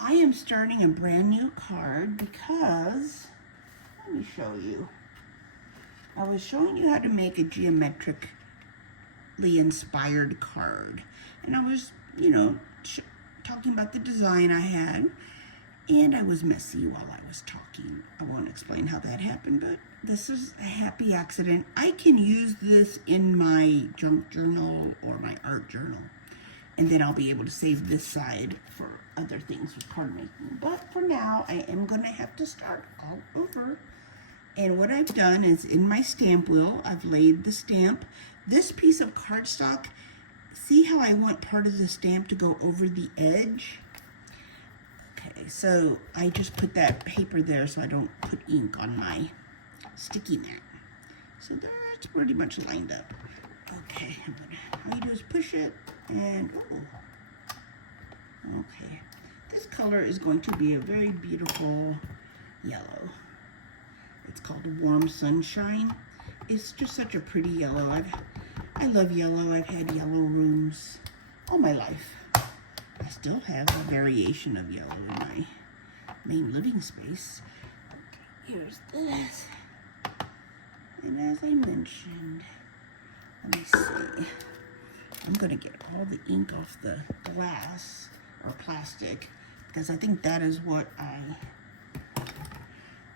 I am starting a brand new card because, let me show you. I was showing you how to make a geometrically inspired card. And I was, talking about the design I had. And I was messy while I was talking. I won't explain how that happened, but this is a happy accident. I can use this in my junk journal or my art journal. And then I'll be able to save this side for other things with card making. But for now, I am going to have to start all over. And what I've done is in my stamp wheel, I've laid the stamp. This piece of cardstock, see how I want part of the stamp to go over the edge? Okay, so I just put that paper there so I don't put ink on my sticky mat. So that's pretty much lined up. Okay, all you do is push it and, okay. This color is going to be a very beautiful yellow. It's called Warm Sunshine. It's just such a pretty yellow. I love yellow. I've had yellow rooms all my life. I still have a variation of yellow in my main living space. Okay, here's this. And as I mentioned, let me see. I'm going to get all the ink off the glass or plastic because I think that is what I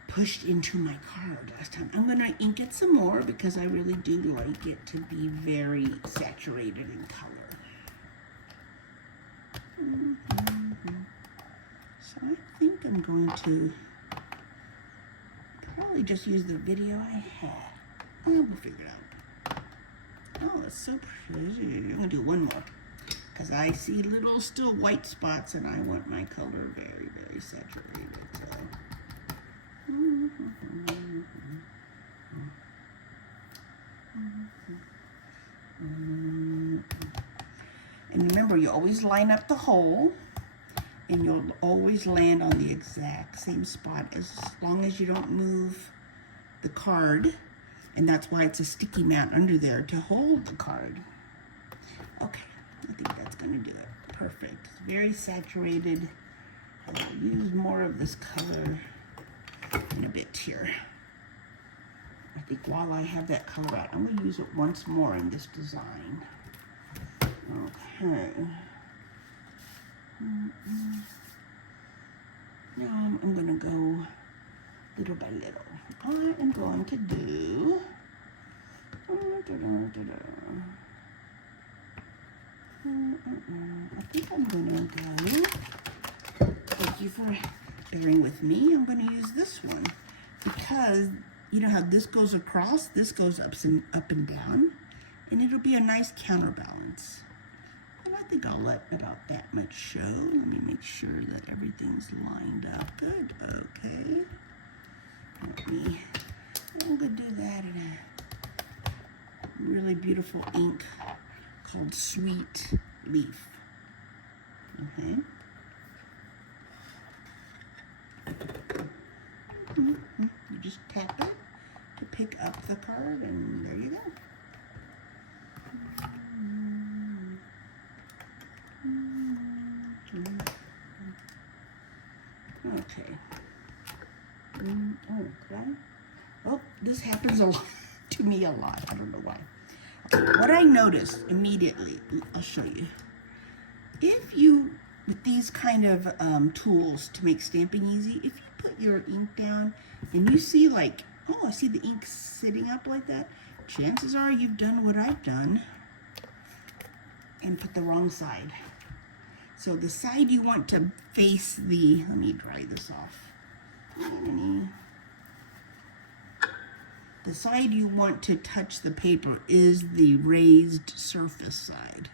pushed into my card last time. I'm going to ink it some more because I really do like it to be very saturated in color. So I think I'm going to probably just use the video I had. Oh, we'll figure it out. Oh, that's so pretty. I'm going to do one more because I see little still white spots and I want my color very, very saturated. So. And remember, you always line up the hole and you'll always land on the exact same spot as long as you don't move the card. And that's why it's a sticky mat under there to hold the card. Okay, I think that's going to do it. Perfect. It's very saturated. I'll use more of this color in a bit here. I think while I have that color out, I'm going to use it once more in this design. Okay. Now I'm going to go little by little. I am going to do... I think I'm going to go... Thank you for bearing with me. I'm going to use this one because you know how this goes across, this goes up and down, and it'll be a nice counterbalance. And I think I'll let about that much show. Let me make sure that everything's lined up good. Okay. I'm going to do that in a really beautiful ink called Sweet Leaf. Okay. You just tap it to pick up the card, and there you go. Okay. Oh, this happens a lot to me a lot. I don't know why. Okay, what I noticed immediately, I'll show you. If you, with these kind of tools to make stamping easy, if you put your ink down and you see like, oh, I see the ink sitting up like that, chances are you've done what I've done and put the wrong side. So the side you want to face the, let me dry this off. The side you want to touch the paper is the raised surface side.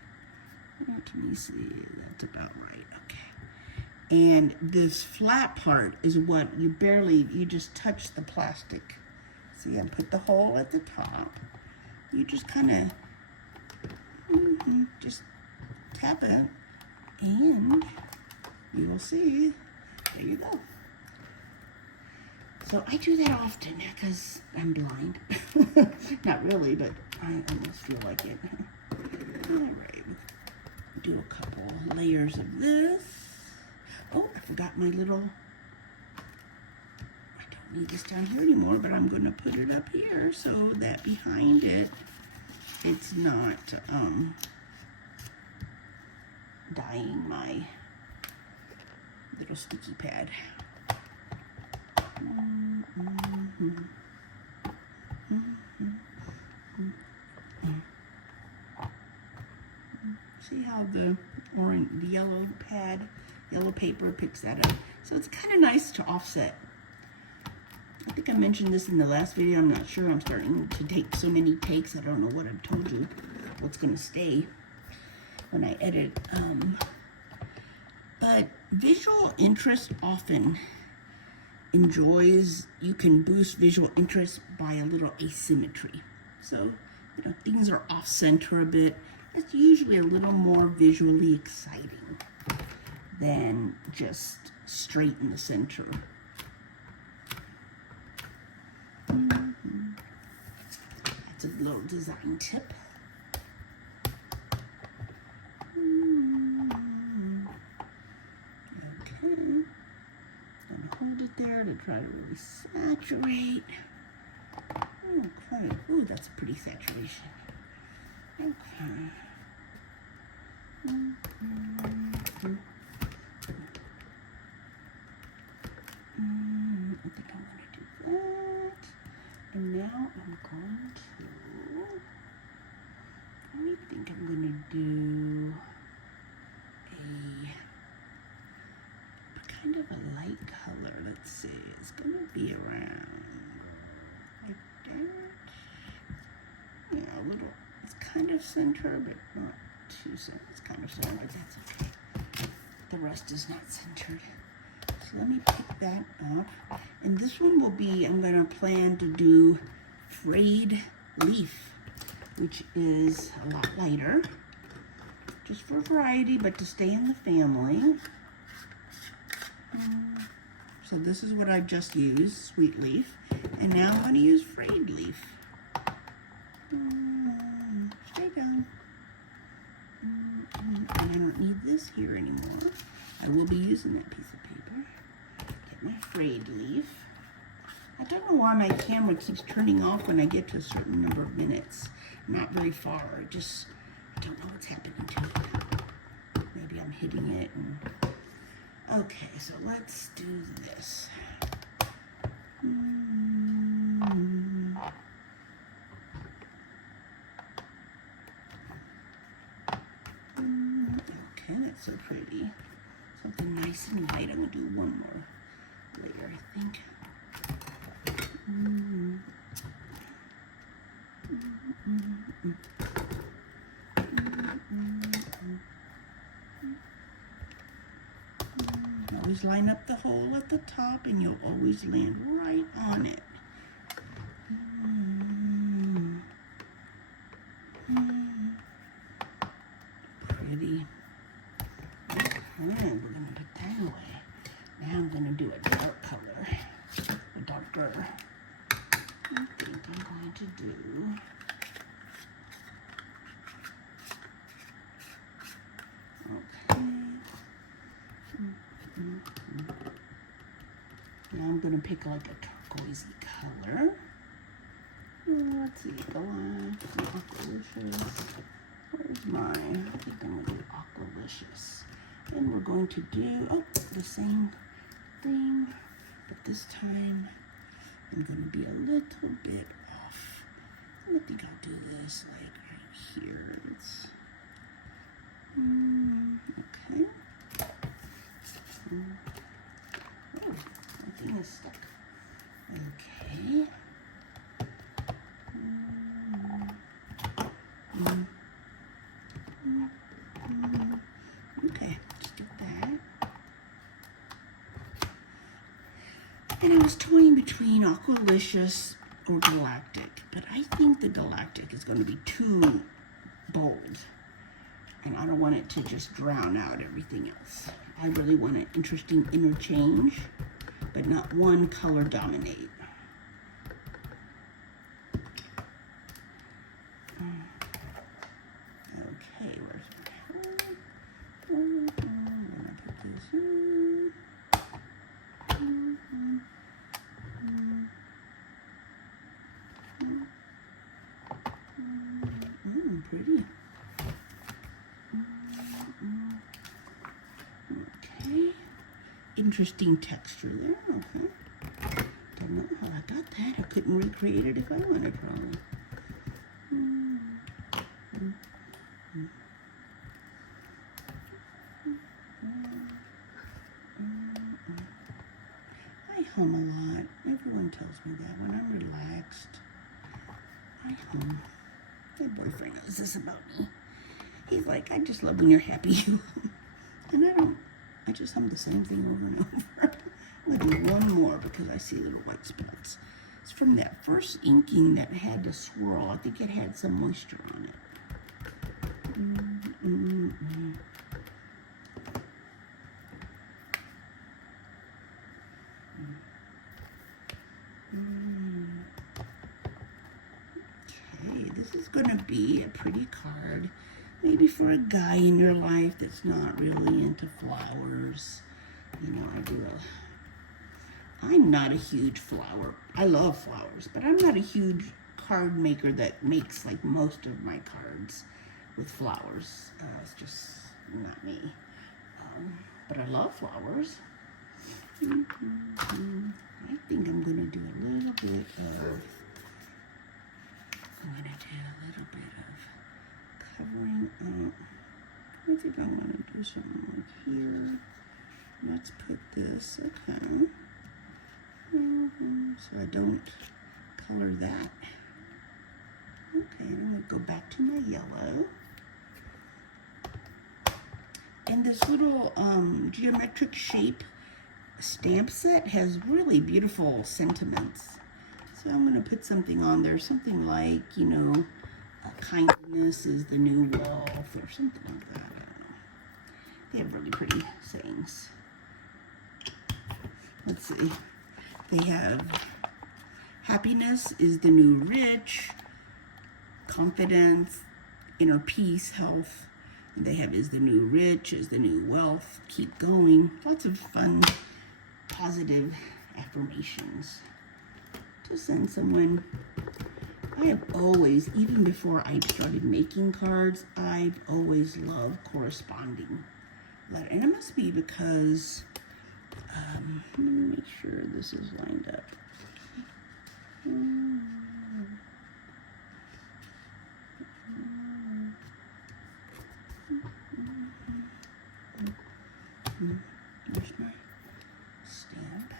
Let me see, that's about right, okay. And this flat part is what you just touch the plastic. See, I put the hole at the top. You just kind of, just tap it, and you will see, there you go. So I do that often because I'm blind. Not really, but I almost feel like it. All right, do a couple layers of this. Oh, I forgot my little, I don't need this down here anymore, but I'm going to put it up here so that behind it, it's not dyeing my little sticky pad. See how the orange, the yellow pad, yellow paper picks that up. So it's kind of nice to offset. I think I mentioned this in the last video. I'm not sure. I'm starting to take so many takes. I don't know what I've told you, what's going to stay when I edit. But visual interest often enjoys, you can boost visual interest by a little asymmetry. So, you know, things are off center a bit. It's usually a little more visually exciting than just straight in the center. That's a little design tip. Okay. Gonna hold it there to try to really saturate. Okay. Ooh, that's a pretty saturation. Okay. I think I'm going to do that. And now I'm going to, I think I'm going to do a kind of a light color. Let's see. It's going to be around like that. Yeah, a little. It's kind of center, but not too center. It's kind of center, but that's okay. The rest is not centered. So let me pick that up. And this one will be, I'm going to plan to do frayed leaf, which is a lot lighter. Just for variety, but to stay in the family. So this is what I've just used, sweet leaf. And now I'm going to use frayed leaf. Stay down. And I don't need this here anymore. I will be using that piece of paper. Get my frayed leaf. I don't know why my camera keeps turning off when I get to a certain number of minutes. Not very far. I don't know what's happening to it. Maybe I'm hitting it. Okay, so let's do this. Okay, that's so pretty. Something nice and light. I'm going to do one more layer, I think. Always line up the hole at the top and you'll always land right on it. Pretty. Okay, we're going to put that away. Now I'm going to do a dark color, a darker. I think I'm going to do now I'm going to pick like a turquoisey color. Let's see, Aqualicious. Where's mine? I think I'm going to do Aqualicious. And we're going to do, the same thing, but this time I'm going to be a little bit off. I think I'll do this like right here. It's, okay. Oh, my thing is stuck. Okay. Okay, just get that. And I was toying between Aqualicious or Galactic, but I think the Galactic is going to be too bold. And I don't want it to just drown out everything else. I really want an interesting interchange, but not one color dominate. Okay, where's my hole? I'm gonna put this in. interesting texture there. Okay. Don't know how I got that. I couldn't recreate it if I wanted, probably. I hum a lot. Everyone tells me that when I'm relaxed. I hum. My boyfriend knows this about me. He's like, I just love when you're happy. And I don't. I just hum the same thing over and over. I'm going to do one more because I see little white spots. It's from that first inking that had the swirl. I think it had some moisture on it. Okay, this is going to be a pretty card. Maybe for a guy in your life that's not really into flowers. You know, I'm not a huge flower. I love flowers, but I'm not a huge card maker that makes like most of my cards with flowers. It's just not me. But I love flowers. I think I'm going to do a little bit of covering up. I think I want to do something like here. Let's put this, okay. So I don't color that. Okay, I'm going to go back to my yellow. And this little geometric shape stamp set has really beautiful sentiments. So I'm going to put something on there, something like, you know, kindness is the new wealth or something like that. I don't know. They have really pretty sayings. Let's see. They have happiness is the new rich, confidence, inner peace, health. And they have is the new rich, is the new wealth, keep going. Lots of fun, positive affirmations to send someone. I have always, even before I started making cards, I've always loved corresponding letter. And it must be because, let me make sure this is lined up. There's my stamp.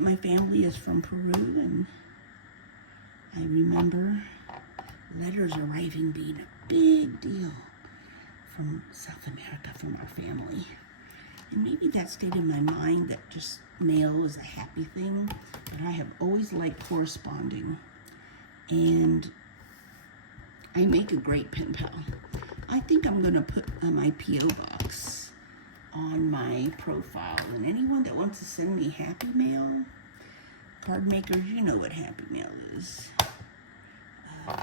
My family is from Peru, and I remember letters arriving being a big deal from South America, from our family. And maybe that stayed in my mind that just mail is a happy thing, but I have always liked corresponding. And I make a great pen pal. I think I'm going to put my P.O. box on my profile, and anyone that wants to send me happy mail, card makers, you know what happy mail is.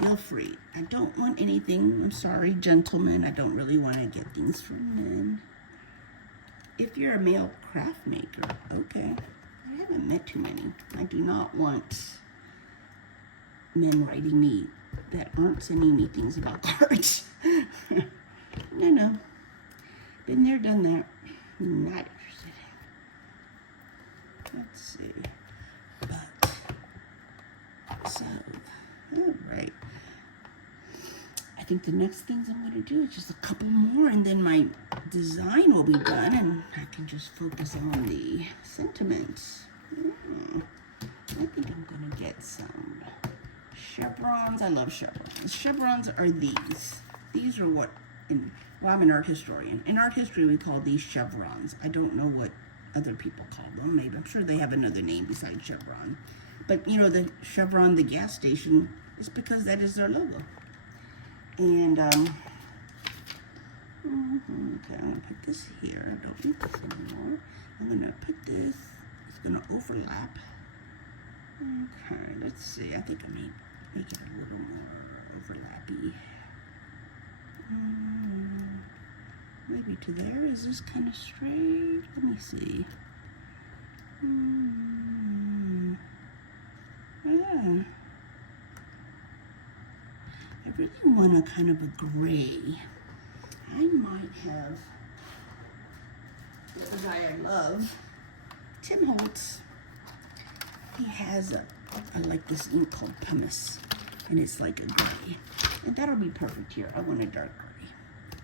Feel free. I don't want anything, I'm sorry, gentlemen, I don't really want to get things from men. If you're a male craft maker, okay. I haven't met too many. I do not want men writing me that aren't sending me things about cards. No. Been there, done that. Not interested. Let's see. But, so, all right. I think the next things I'm going to do is just a couple more, and then my design will be done, and I can just focus on the sentiments. I think I'm going to get some chevrons. I love chevrons. Chevrons are these. These are what, well, I'm an art historian. In art history, we call these chevrons. I don't know what other people call them. Maybe, I'm sure they have another name besides chevron. But, you know, the Chevron, the gas station, is because that is their logo. And, okay, I'm going to put this here. I don't need this anymore. I'm going to put this. It's going to overlap. Okay, let's see. I think I may make it a little more overlappy. Maybe to there. Is this kind of straight? Let me see. Yeah. I really want a kind of a gray. I might have the guy I love, Tim Holtz. He has I like this ink called pumice, and it's like a gray. And that'll be perfect here. I want a dark gray.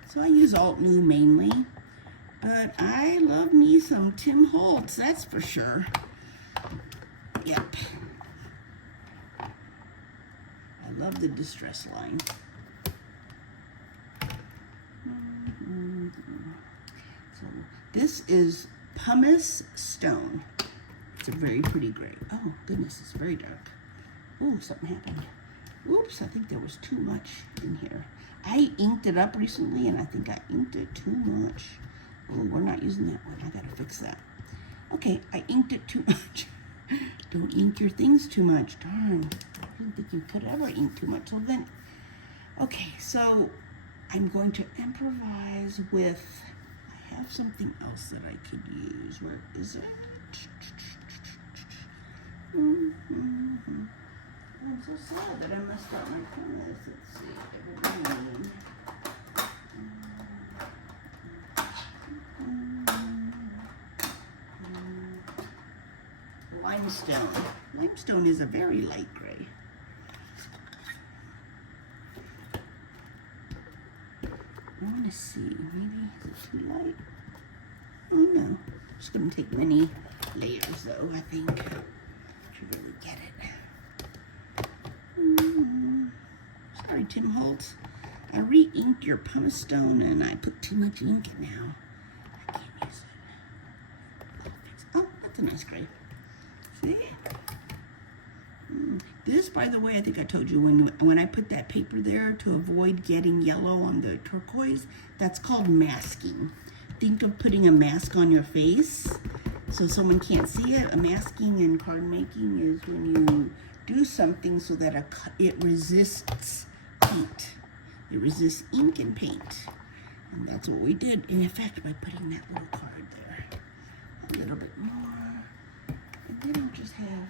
So I use Altenew mainly, but I love me some Tim Holtz, that's for sure. Yep. I love the distress line. So this is pumice stone. It's a very pretty gray. Oh goodness, it's very dark. Oh, something happened. Oops, I think there was too much in here. I inked it up recently and I think I inked it too much. Oh, we're not using that one. I gotta fix that. Okay, I inked it too much. Don't ink your things too much. Darn, I didn't think you could ever ink too much. So then, okay, so I'm going to improvise with, I have something else that I could use. Where is it? I'm so sad that I messed up my pumice. Let's see. Limestone. Limestone is a very light gray. I want to see. Maybe is it too light? Oh no. I'm just going to take many layers though, I think, to really get it. Sorry, Tim Holtz. I re-inked your pumice stone and I put too much ink in now. I can't use it. Oh, that's a nice gray. See? This, by the way, I think I told you, when I put that paper there to avoid getting yellow on the turquoise, that's called masking. Think of putting a mask on your face so someone can't see it. A masking in card making is when you do something so that it resists paint. It resists ink and paint. And that's what we did, in effect, by putting that little card there. A little bit more. And then I'll just have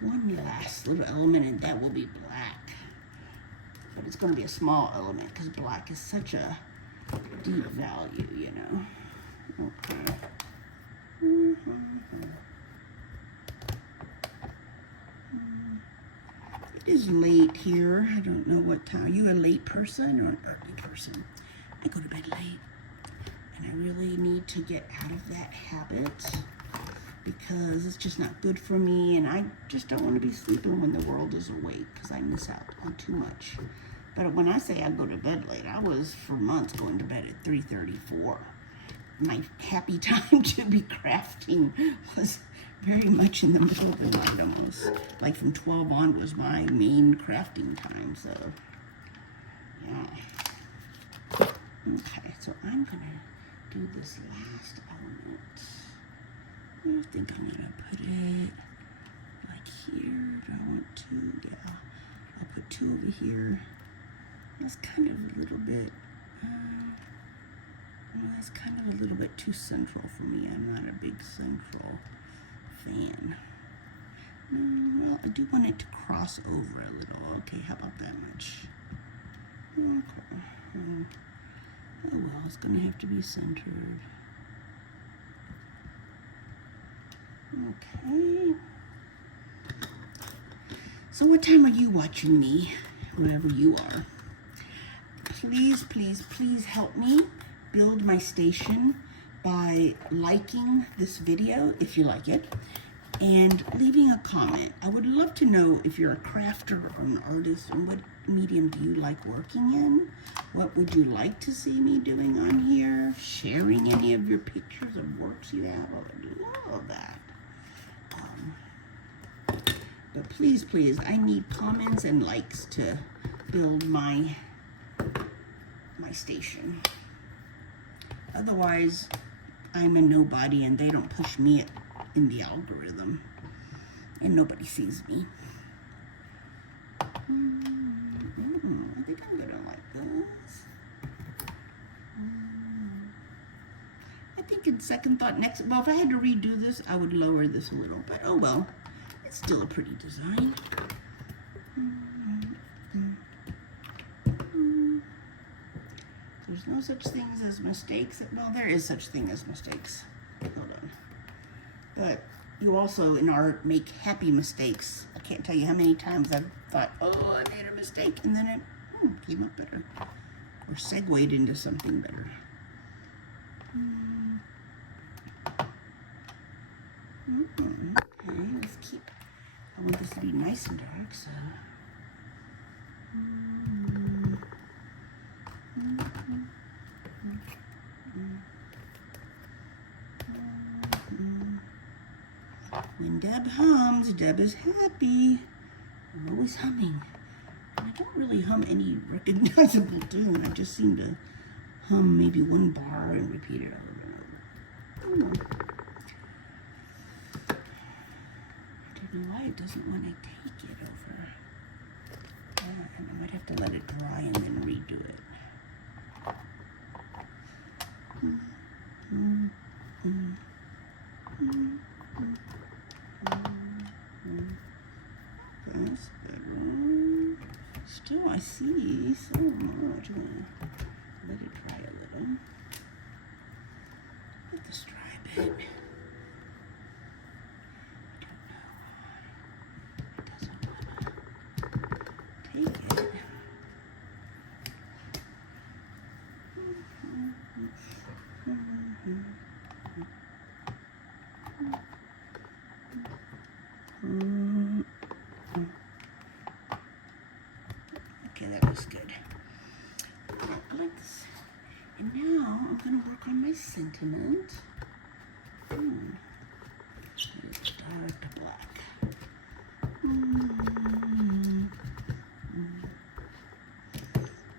one last little element, and that will be black. But it's going to be a small element because black is such a deep value, you know. Okay. It is late here. I don't know what time. Are you a late person or an early person? I go to bed late, and I really need to get out of that habit because it's just not good for me, and I just don't want to be sleeping when the world is awake because I miss out on too much. But when I say I go to bed late, I was for months going to bed at 3:34. My happy time to be crafting was very much in the middle of the night almost. Like from 12 on was my main crafting time, so yeah. Okay, so I'm gonna do this last element. I think I'm gonna put it like here. Do I want to? Yeah, I'll put two over here. That's kind of a little bit, that's kind of a little bit too central for me. I'm not a big central fan. Well, I do want it to cross over a little. Okay, how about that much? Okay. Oh well, it's gonna have to be centered. Okay. So what time are you watching me, wherever you are? Please, please, please help me build my station by liking this video, if you like it, and leaving a comment. I would love to know if you're a crafter or an artist, and what medium do you like working in? What would you like to see me doing on here? Sharing any of your pictures of works you have? I would love that. But please, please, I need comments and likes to build my station. Otherwise, I'm a nobody and they don't push me in the algorithm and nobody sees me. I think I'm gonna like this. I think in second thought, well, if I had to redo this, I would lower this a little, but oh well, it's still a pretty design. There's no such things as mistakes. Well, there is such thing as mistakes. Hold on. But you also, in art, make happy mistakes. I can't tell you how many times I've thought, oh, I made a mistake, and then it came up better. Or segued into something better. Okay, let's keep, I want this to be nice and dark, so. When Deb hums, Deb is happy. I'm always humming. And I don't really hum any recognizable tune. I just seem to hum maybe one bar and repeat it over and over. I don't know why it doesn't want to take it over. And I might have to let it dry and then redo it. That's better. Still, I see so much. I'm gonna let it dry a little. Let this dry a bit. I don't know why it doesn't want to take it. Okay, that was good. I like this. And now I'm going to work on my sentiment. It's dark black.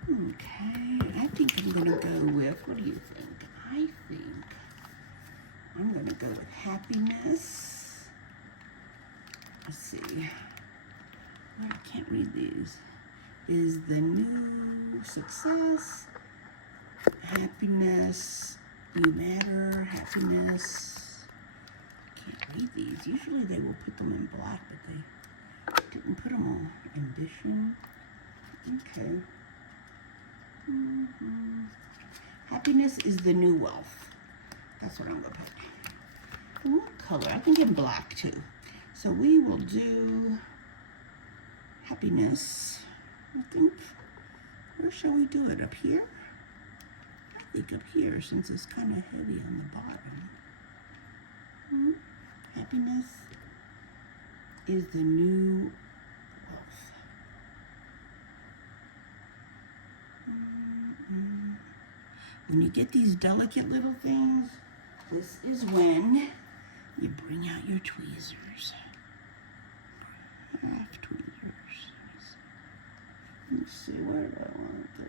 Okay, I think I'm going to go with, what do you think? I think I'm going to go with happiness. Let's see. Oh, I can't read these. Is the new success. Happiness. You matter. Happiness. I can't read these. Usually they will put them in black, but they didn't put them on. Ambition. Okay. Happiness is the new wealth. That's what I'm going to put. What color? I think in black too. So we will do happiness. I think, where shall we do it? Up here? I think up here, since it's kind of heavy on the bottom. Happiness is the new wealth. When you get these delicate little things, this is when you bring out your tweezers. Half tweezers. Let's see, where do I want the...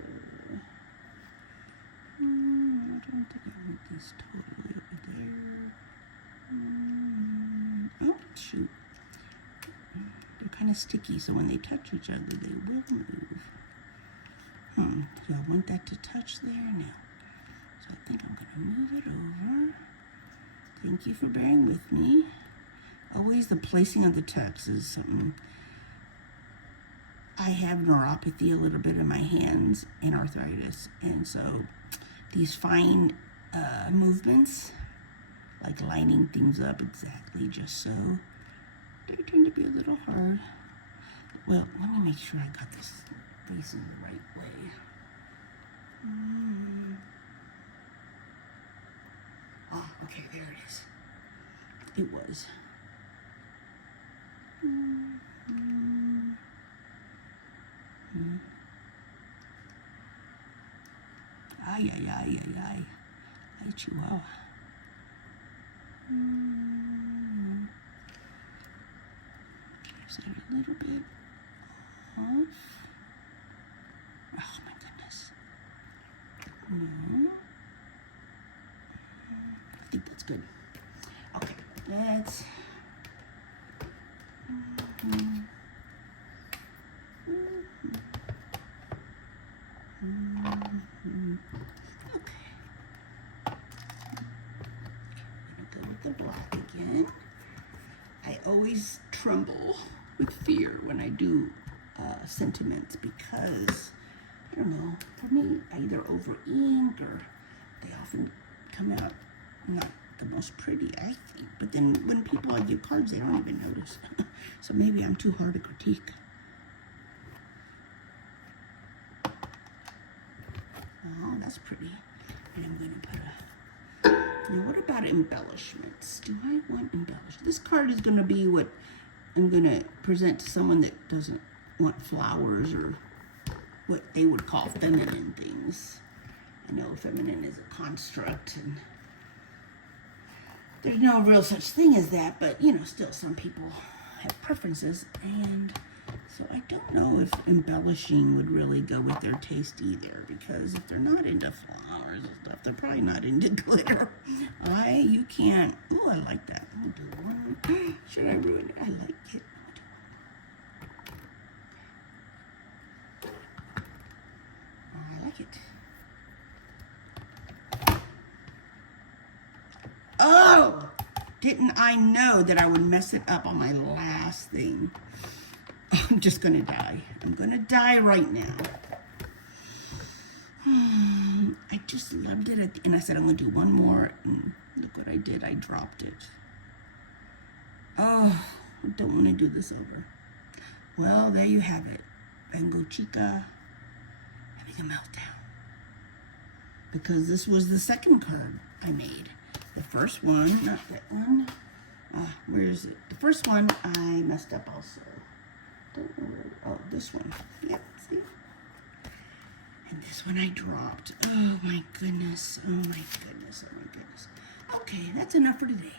I don't think I want this totally over there. Oh, shoot. They're kind of sticky, so when they touch each other, they will move. Do I want that to touch there? No. So I think I'm going to move it over. Thank you for bearing with me. Always the placing of the text is something. I have neuropathy a little bit in my hands and arthritis, and so these fine movements, like lining things up exactly just so, they tend to be a little hard. Well, let me make sure I got this facing the right way. Okay, there it is. It was. Ay, ay, ay, ay, ay. Ay, chihuahua. Is that a little bit off? Oh, my goodness. No. I think that's good. Okay, let's... The black again. I always tremble with fear when I do sentiments because I don't know, for me, I either over ink or they often come out not the most pretty, I think. But then when people give cards, they don't even notice. So maybe I'm too hard to critique. Oh, that's pretty. And I'm going to put a... Now, what about embellishments? Do I want embellishments? This card is going to be what I'm going to present to someone that doesn't want flowers or what they would call feminine things. I know feminine is a construct, and there's no real such thing as that, but, you know, still some people have preferences, and so I don't know if embellishing would really go with their taste either, because if they're not into flowers and stuff, they're probably not into glitter. You can't, oh, I like that. I'm gonna do one. Should I ruin it? I like it. I like it. Oh! Didn't I know that I would mess it up on my last thing? I'm just gonna die. I'm gonna die right now. I just loved it at the end. I said I'm gonna do one more, and look what I did. I dropped it. Oh, I don't want to do this over. Well, there you have it. VanGoghChica having a meltdown. Because this was the second card I made. The first one, not that one. Where is it? The first one I messed up also. Don't know where. Oh, this one. Yep, see? And this one I dropped. Oh my goodness. Oh my goodness. Oh my goodness. Okay, that's enough for today.